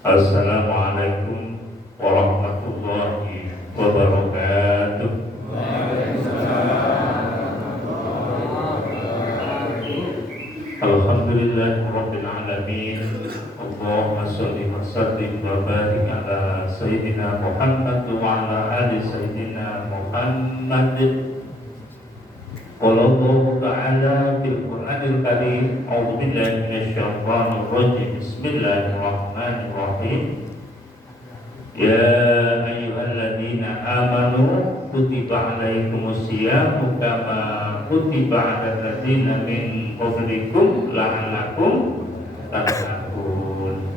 Assalamualaikum warahmatullahi wabarakatuh. Alhamdulillah Rabbil Alamin. Allahumma salli wa sallim wa barik ala Sayyidina Muhammad wa ala ali Sayyidina Muhammad. Qala Allah Ta'ala fil Qur'anil Karim, a'udzu billahi minasy syaithanir rajim. Bismillahirrahmanirrahim. Ya ayyuhalladzina amanu kutiba alaikumus syiyamu kama kutiba 'alal ladzina min qablikum la'allakum tattaqun.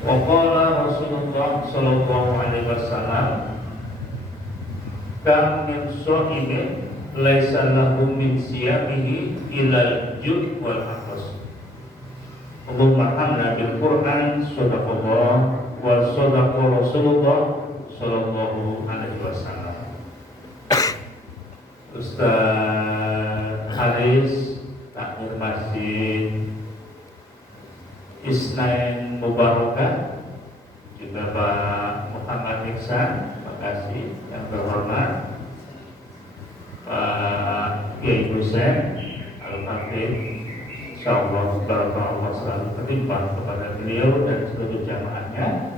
Wa qala Rasulullah sallallahu alaihi wasallam, kam min sha'imin laisa lahu min siyamihi ilal jud wal aqas. Allahumma hamna bil Qur'an, sadaqallah wa sadaqa Rasulullah sallallahu alaihi wasallam. Ustaz Haris Takmir Masjid Isnain Mubarakah, juga Pak Muhammad Iksan, terima kasih. Yang terhormat Pak Kiai Hussein Al-Fatih, insyaallah Allah selalu berlimpah kepada beliau dan seluruh jamaahnya.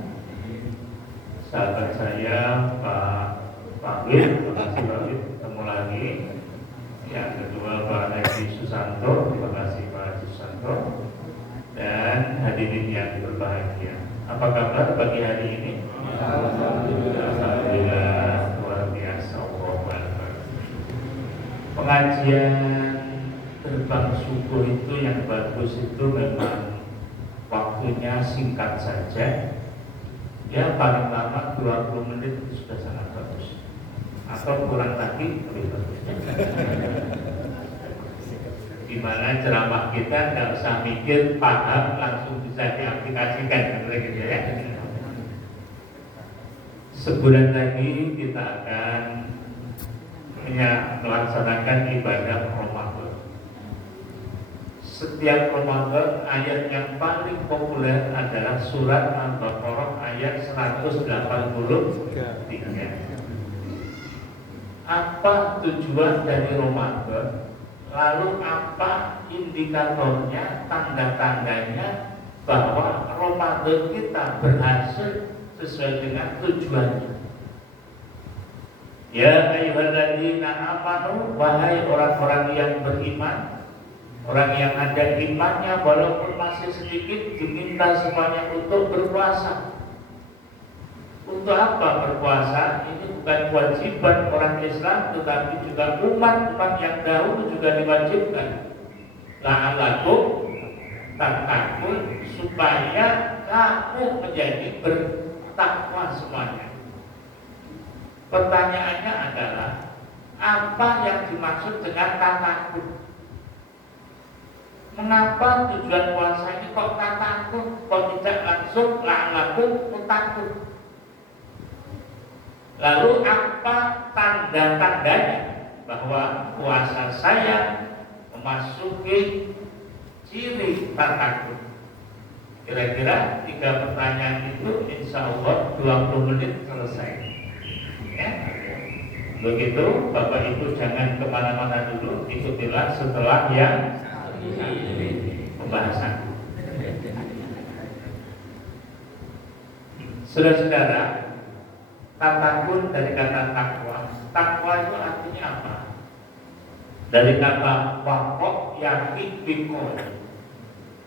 Sahabat saya Pak Fakir, terima kasih Pak, ketemu lagi. Yang kedua Pak Haji Susanto, terima kasih Pak Haji Susanto. Dan hadirin yang berbahagia, apa kabar pagi hari ini? Alhamdulillah, luar biasa. Pengajian terbang subuh itu yang bagus itu memang waktunya singkat saja. Ya paling lama 20 menit itu sudah sangat bagus. Atau kurang lagi lebih bagus. Dimana ceramah kita nggak usah mikir, paham, langsung bisa diaplikasikan, gitu ya. Sebulan lagi kita akan melaksanakan ibadah Ramadan. Setiap Ramadan ayat yang paling populer adalah surat Al-Baqarah ayat 183. Apa tujuan dari Ramadan? Lalu apa indikatornya, tanda-tandanya bahwa Ramadan kita berhasil sesuai dengan tujuannya? Ya ayyuhalladzina amanu, wahai orang-orang yang beriman, orang yang ada imannya walaupun masih sedikit, diminta semuanya untuk berpuasa. Untuk apa berpuasa? Ini bukan kewajiban orang Islam, tetapi juga umat yang dahulu juga diwajibkan. La'allakum tattaqun, supaya kamu menjadi bertakwa semuanya. Pertanyaannya adalah, apa yang dimaksud dengan takut? Mengapa tujuan puasa ini kok takut, kok tidak langsung la'allakum tattaqun? Lalu apa tanda-tandanya bahwa puasa saya memasuki ciri takut? Kira-kira 3 pertanyaan itu insya Allah 20 menit selesai. Ya. Begitu Bapak Ibu jangan kemana-mana dulu, ikutilah setelah yang pembahasan. Saudara-saudara, takun dari kata takwa. Takwa itu artinya apa? Dari kata wakok yakin bikol,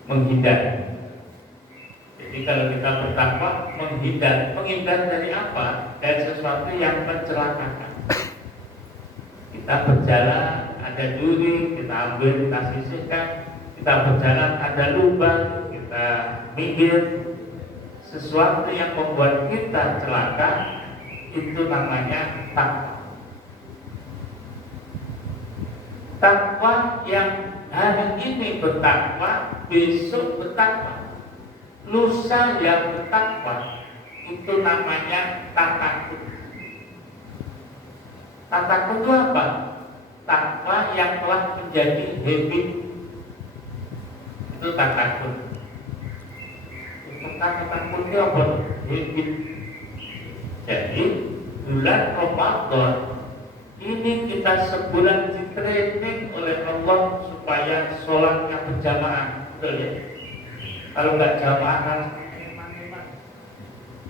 menghindar. Jadi kalau kita bertakwa, menghindar. Menghindar dari apa? Dari sesuatu yang mencelakakan. Kita berjalan, ada duri, kita ambil, kita sisihkan. Kita berjalan, ada lubang, kita minggir. Sesuatu yang membuat kita celaka, itu namanya takwa. Takwa yang hari ini bertakwa, besok bertakwa, lusa yang bertakwa, itu namanya takut. Takut itu apa? Takwa yang telah menjadi habit, itu takut. takut apa? Habit. Jadi bulan Ramadan ini kita sebulan di training oleh Allah supaya sholatnya berjamaah, betul ya? Kalau nggak jamaah,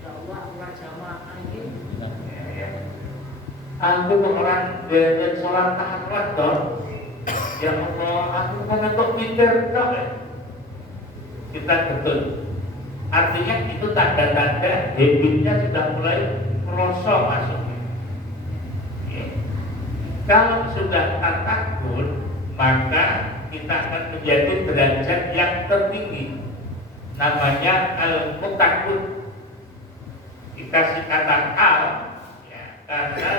ya Allah nggak jamaah ini. Aku orang dari sholat tahajud dong. Ya Allah, aku kan untuk mikir dong. Kita betul. Artinya itu tanda-tanda habitnya sudah mulai merosot masuk. Kalau sudah takut, maka kita akan menjadi derajat yang tertinggi. Namanya al-mutakut. Dikasih kata al, ya, karena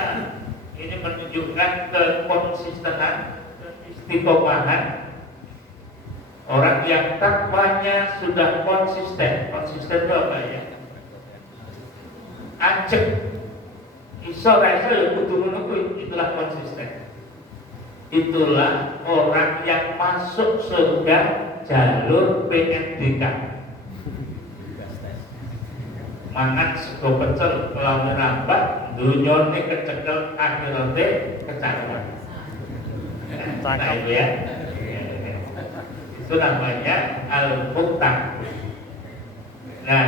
ini menunjukkan kekonsistenan, keistiqomahan. Orang yang takwanya sudah konsisten. Konsisten itu apa ya? Ajek. Iso rasa kudu menunggu, itulah konsisten. Itulah orang yang masuk surga jalur PNDK. Mangan sego pecel melawan rambat, dunyone kecekel akhirate kecaruan. Nah itu ya. Itu namanya al-muqtah. Nah,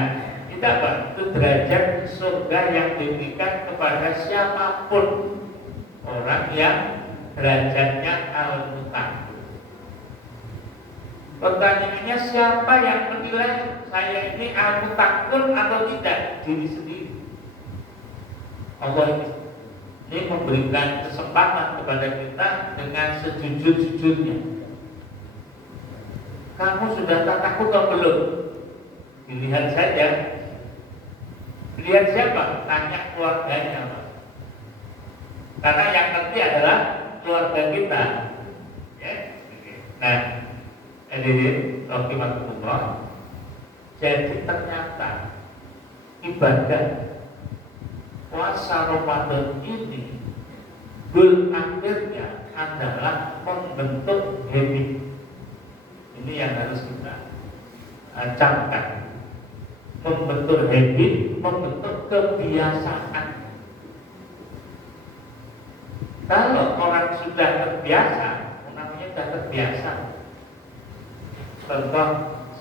kita apa? Itu derajat surga yang diberikan kepada siapapun orang yang derajatnya al-muqtah. Pertanyaannya, siapa yang menilai saya ini al-muqtahun atau tidak? Diri sendiri. Allah ini memberikan kesempatan kepada kita dengan sejujur-jujurnya. Kamu sudah tak takut atau belum? Dilihat saja. Lihat siapa? Tanya keluarganya, Pak. Karena yang ngerti adalah keluarga kita. Ya. Nah, hadirin rahimakumullah. Jadi ternyata ibadah puasa Ramadan ini akhirnya adalah membentuk habit. Ini yang harus kita camkan. Membentuk habit, membentuk kebiasaan. Kalau orang sudah terbiasa, namanya sudah terbiasa. Contoh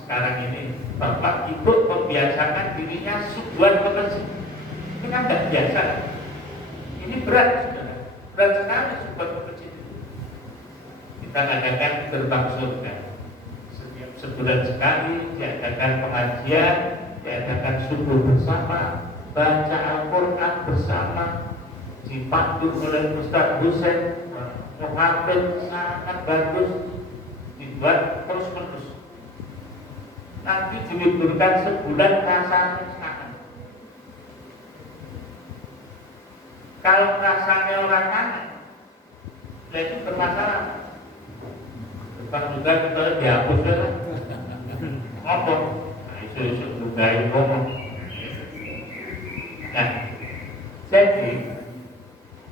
sekarang ini, bapak ibu membiasakan dirinya subuhan ke masjid. Ini kan tidak biasa. Ini berat, saudara. Berat sekali subuhan ke masjid. Kita adakan gerbang surga. Setiap sebulan sekali diadakan pengajian, diadakan subuh bersama, baca Al-Quran bersama, dipandu oleh Ustaz Husain, muhafid sangat bagus, dibuat terus menerus. Nanti diliburkan sebulan rasanya sangat. Kalau rasanya orang kangen, itu bermasalah. Depan juga kita dihapus lah. Ngomong, nah isu-isu juga ngomong. Nah, jadi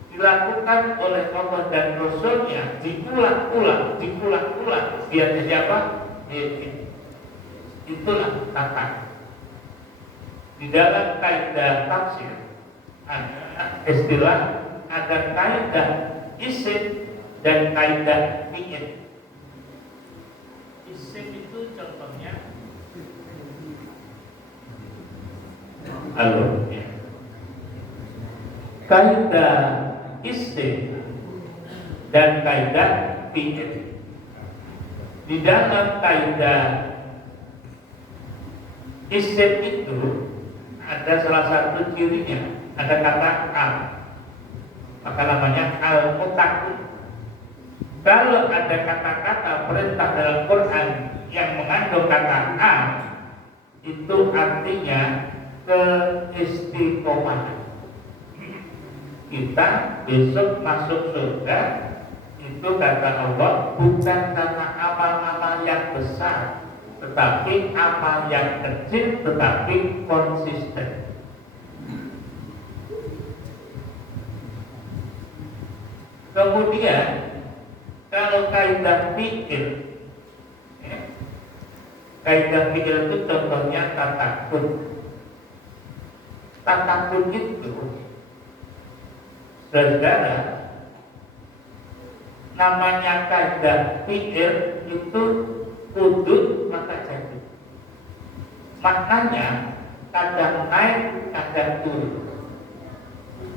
dilakukan oleh Allah dan Rasulnya diulang-ulang biar jadi apa? Itulah tata. Di dalam kaidah tafsir ada istilah, ada kaidah isim dan kaidah fi'il. Isim itu contohnya ya. Kaidah isim dan kaidah fi'il. Di dalam kaidah isim itu ada salah satu cirinya, ada kata al, maka namanya al-mutakun. Kalau ada kata-kata perintah dalam Quran yang mengandung kata al, itu artinya keistiqomahan. Kita besok masuk surga itu kata Allah bukan karena amal-amal yang besar, tetapi amal yang kecil tetapi konsisten. Kemudian kalau kaidah fikir, kaidah fikir itu contohnya takut. Takut itu, saudara, namanya kadang pikir itu kudut maka jadi. Maknanya kadang naik, kadang turun.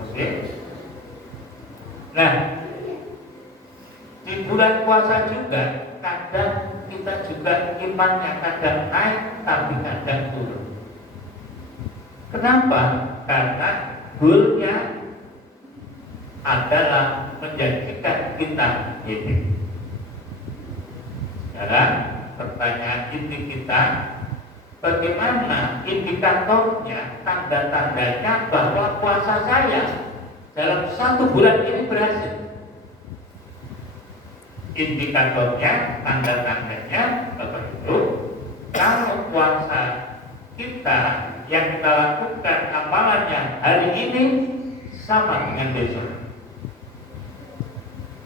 Oke. Nah, di bulan puasa juga kadang kita juga imannya kadang naik tapi kadang turun. Kenapa? Karena goalnya adalah menjadikan kita hidup. Sekarang pertanyaan inti kita, bagaimana indikatornya, tanda-tandanya bahwa puasa saya dalam 1 bulan ini berhasil? Indikatornya, tanda-tandanya, Bapak Ibu, kalau puasa kita yang kita lakukan amalannya hari ini sama dengan besok.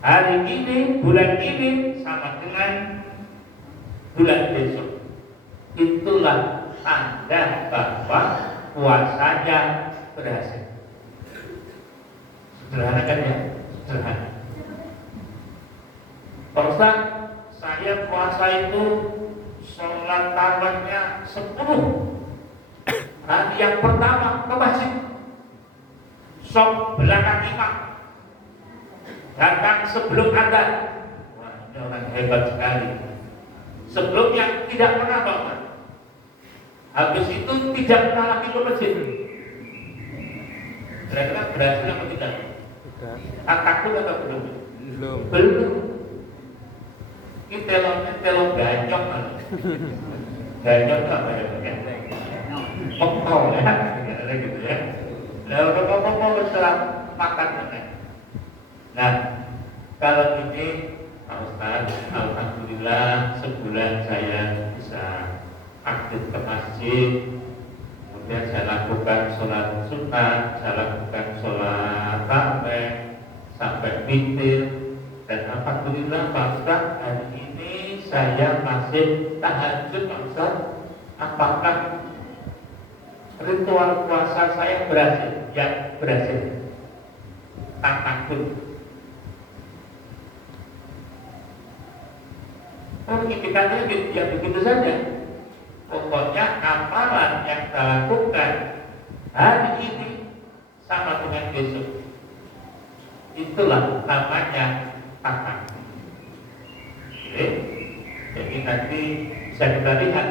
Hari ini, bulan ini sama dengan bulan besok. Itulah tanda bahwa puasanya berhasil. Sederhana kan ya? Sederhana. Ustaz, saya puasa itu sholat tarawihnya 10. Hari yang pertama ke masjid, sop belakang imam, datang sebelum adzan. Wah, ini orang hebat sekali. Sebelumnya tidak pernah bangun. Habis itu tidak pernah lagi ke masjid. Kira-kira berhasil apa tidak? Takut atau belum? Belum. Ini telon ganyok. Ganyok itu apa ya? Pokok ya, gitu ya. Lalu pokok setelah makan. Nah, kalau ini Pak Ustaz, alhamdulillah sebulan saya bisa aktif ke masjid. Kemudian saya lakukan sholat sunat, saya lakukan sholat tarawih sampai witir. Dan alhamdulillah Pak Ustaz, hari ini saya masih tahajud Pak Ustaz. Apakah ritual puasa saya berhasil? Ya, berhasil. Tak takut. Oh, indikatornya ya begitu saja. Pokoknya amalan yang kita lakukan hari ini sama dengan besok. Itulah namanya takut. Oke. Jadi nanti bisa kita lihat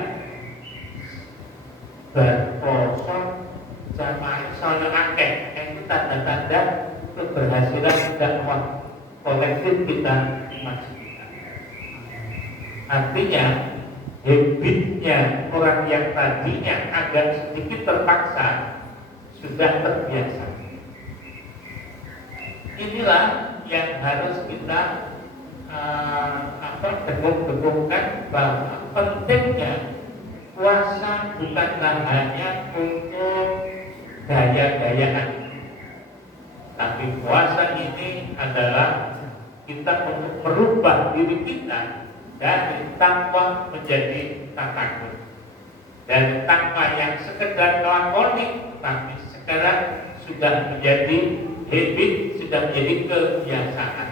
berposo jamaah sholat akeh, itu tanda-tanda keberhasilan dakwah kolektif kita di masjid. Artinya habitnya orang yang tadinya agak sedikit terpaksa sudah terbiasa. Inilah yang harus kita dengung-dengungkan bahwa pentingnya puasa bukanlah hanya untuk gaya-gayaan, tapi puasa ini adalah kita untuk merubah diri kita dari takwa menjadi takut, dari takwa yang sekedar melakoni, tapi sekarang sudah menjadi habit, sudah menjadi kebiasaan.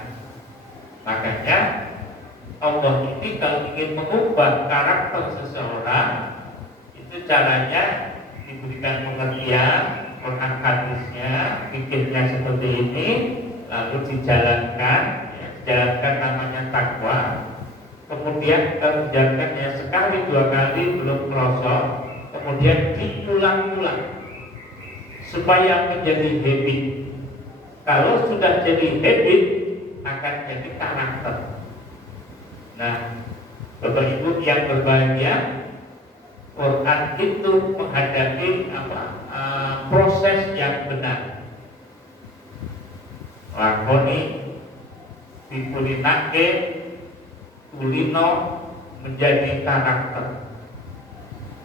Makanya Allah ini kalau ingin mengubah karakter seseorang, itu caranya diberikan pengertian Quran hadisnya, pikirnya seperti ini, lalu dijalankan, dijalankan namanya takwa. Kemudian kalau dijalankannya sekali dua kali belum merosot, kemudian diulang-ulang supaya menjadi habit. Kalau sudah jadi habit, akan jadi karakter. Nah, Bapak Ibu yang berbahagia, Quran itu menghadapi proses yang benar. Lakoni, dipulinake, kulino menjadi karakter.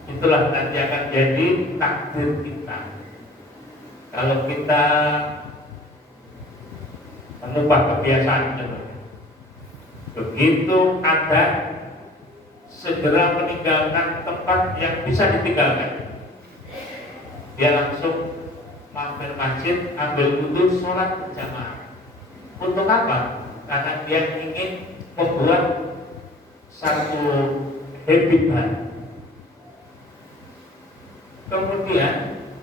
Itulah nanti akan jadi takdir kita. Kalau kita mengubah kebiasaan itu, begitu ada segera meninggalkan tempat yang bisa ditinggalkan. Dia langsung mampir masjid, ambil wudhu, sholat berjamaah. Untuk apa? Karena dia ingin membuat satu habit baru. Kemudian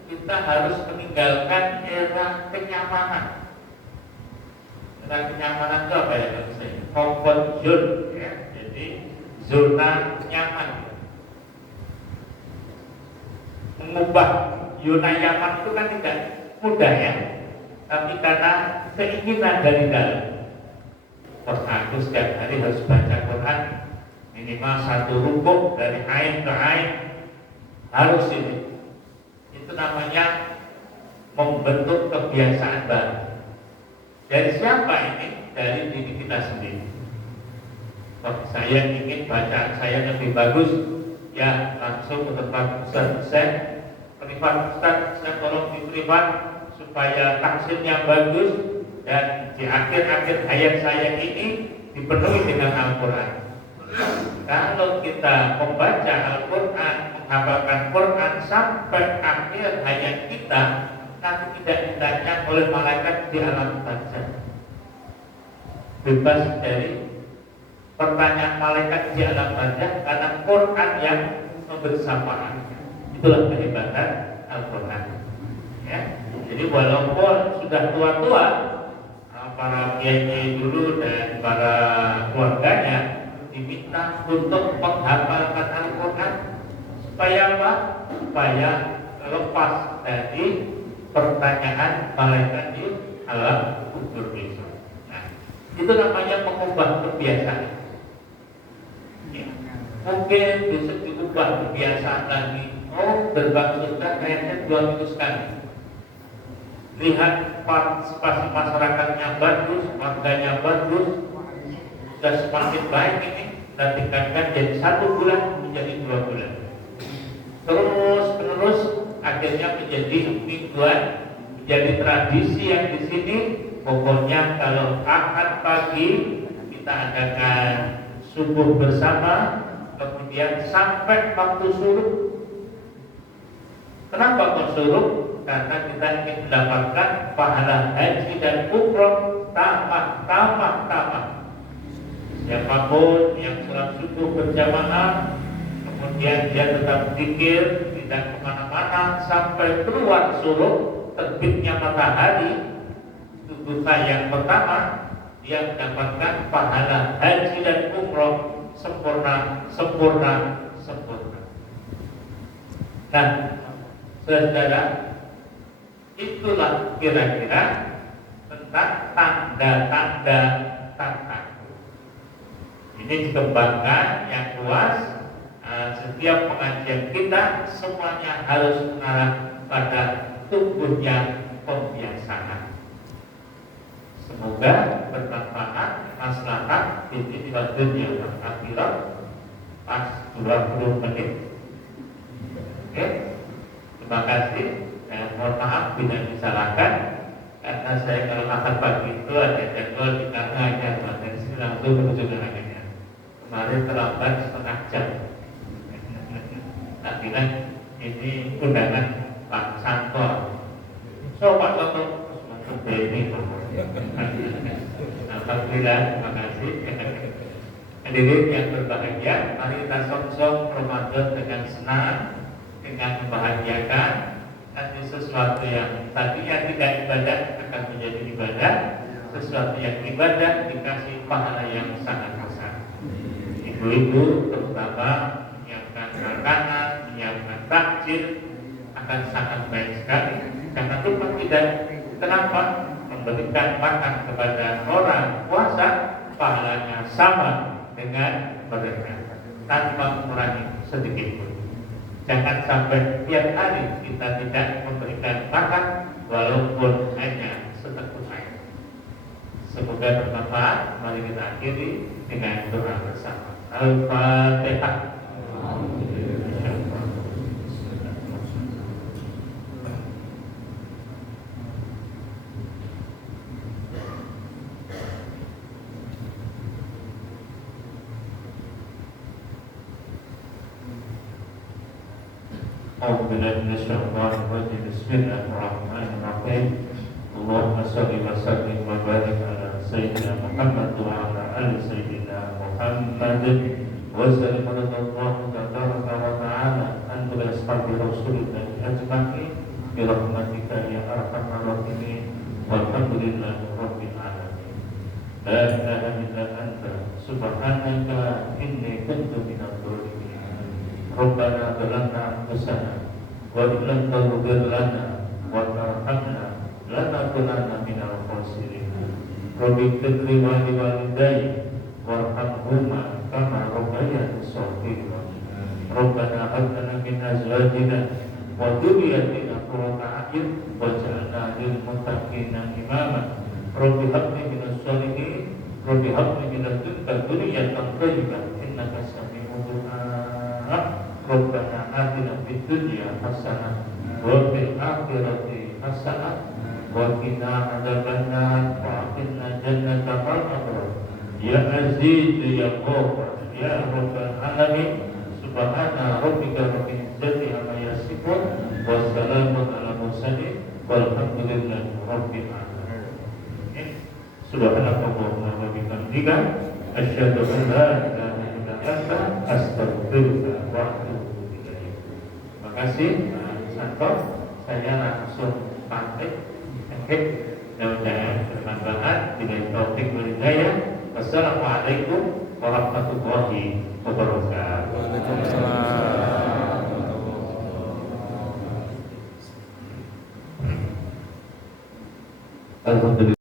kita harus meninggalkan era kenyamanan. Era kenyamanan itu apa ya? Comfort zone, ya. Jadi zona nyaman. Mengubah zona nyaman itu kan tidak mudah ya, tapi karena keinginan dari dalam. Aku setiap hari harus baca Quran minimal 1 rukuk dari ain ke ain, harus ini. Itu namanya membentuk kebiasaan baru. Dari siapa ini? Dari diri kita sendiri. Kalau saya ingin bacaan saya lebih bagus, ya langsung ke tempat Ustaz, privat Ustaz, saya tolong di privat supaya tafsirnya bagus dan di akhir-akhir hayat saya ini dipenuhi dengan Al-Quran. Kalau kita membaca Al-Quran, menghafalkan Quran sampai akhir hayat kita, nanti tidak ditanya oleh malaikat di alam barzakh. Bebas dari pertanyaan malaikat di alam barzakh karena Quran yang memberi syafaat. Itulah kehebatan Al-Quran. Ya. Jadi walaupun sudah tua-tua, para kiai dulu dan para keluarganya diminta untuk menghafalkan Al-Quran supaya apa? Supaya lepas dari pertanyaan malaikat di alam kubur besok. Nah, itu namanya mengubah kebiasaan. Ya. Mungkin bisa diubah kebiasaan lagi. Oh, berbang surga kayaknya 2 minggu sekali. Lihat partisipasi masyarakatnya bagus, warganya bagus, sudah semakin baik ini, dan tingkatkan jadi 1 bulan menjadi 2 bulan. Terus menerus akhirnya menjadi mingguan, menjadi tradisi yang di sini. Pokoknya kalau Ahad pagi kita adakan subuh bersama, kemudian sampai waktu suruh. Kenapa kok suruh? Karena kita ingin mendapatkan pahala haji dan umroh tamat. Siapapun yang sholat subuh berjamaah, kemudian dia tetap zikir, tidak kemana-mana sampai keluar suruh terbitnya matahari, itu duta yang pertama, dia mendapatkan pahala haji dan umroh sempurna. Nah, saudara, itulah kira-kira tentang tanda-tanda takwa. Ini dikembangkan yang luas. Setiap pengajian kita semuanya harus mengarah pada tumbuhnya pembiasaan. Semoga bermanfaat, maslahat di dunia dan akhirat. Pas 20 menit. Oke, terima kasih. Mohon maaf bila disalahkan, karena saya kalau makan pagi itu ada jadwal di tengahnya, dari sini langsung menuju ke akhirnya. Kemarin terlambat setengah jam. Tak kira ini undangan Pak Santo. So Pak Santo, ini. Alhamdulillah, terima kasih. Hadirin yang berbahagia, mari kita song-song Ramadan dengan senang, dengan membahagiakan. Nanti sesuatu yang tadinya tidak ibadah akan menjadi ibadah, sesuatu yang ibadah dikasih pahala yang sangat besar. Ibu-ibu terutama menyiapkan makanan, menyiapkan takjil akan sangat baik sekali. Karena lupa tidak, kenapa? Memberikan makan kepada orang puasa pahalanya sama dengan mereka tanpa mengurangi sedikit pun. Jangan sampai tiap hari kita tidak memberikan makan walaupun hanya seteguk air. Semoga bermanfaat. Mari kita akhiri dengan doa bersama. Al-Fatihah. أعوذ بالله من الشيطان الرجيم بسم الله الرحمن الرحيم اللهم صل وسلم وبارك على سيدنا محمد وعلى آل سيدنا محمد وسلم رضي الله تبارك وتعالى عن أصحاب رسول الله أجمعين برحمتك يا أرحم الراحمين والحمد لله رب العالمين لا إله إلا أنت سبحانك إني كنت من الظالمين ربنا ظلمنا أنفسنا وإن لم تغفر لنا وترحمنا لنكونن من الخاسرين رب اغفر لي ولوالدي وارحمهما كما ربياني صغيرا ربنا هب لنا من أزواجنا وذريتنا قرة أعين واجعلنا للمتقين إماما رب هب لي من الصالحين رب هب لي من لدنك ذرية طيبة إنك سميع الدعاء ربنا آتنا في الدنيا حسنة وفي الآخرة حسنة وقنا عذاب النار وأدخلنا جنة الأبرار يا عزيز يا غفور يا رب العالمين سبحان ربك رب العزة عما يصفون والسلام على المرسلين والحمد لله رب العالمين Subhanallahumma wa bihamdika asyhadu an la ilaha illa anta astaghfiruka wa atubu ilaik. Terima kasih Pak Santo. Saya langsung pamit. Mudah-mudahan bermanfaat. Billahi taufiq wal hidayah. Wassalamualaikum warahmatullahi wabarakatuh. Waalaikumsalam. Alhamdulillah.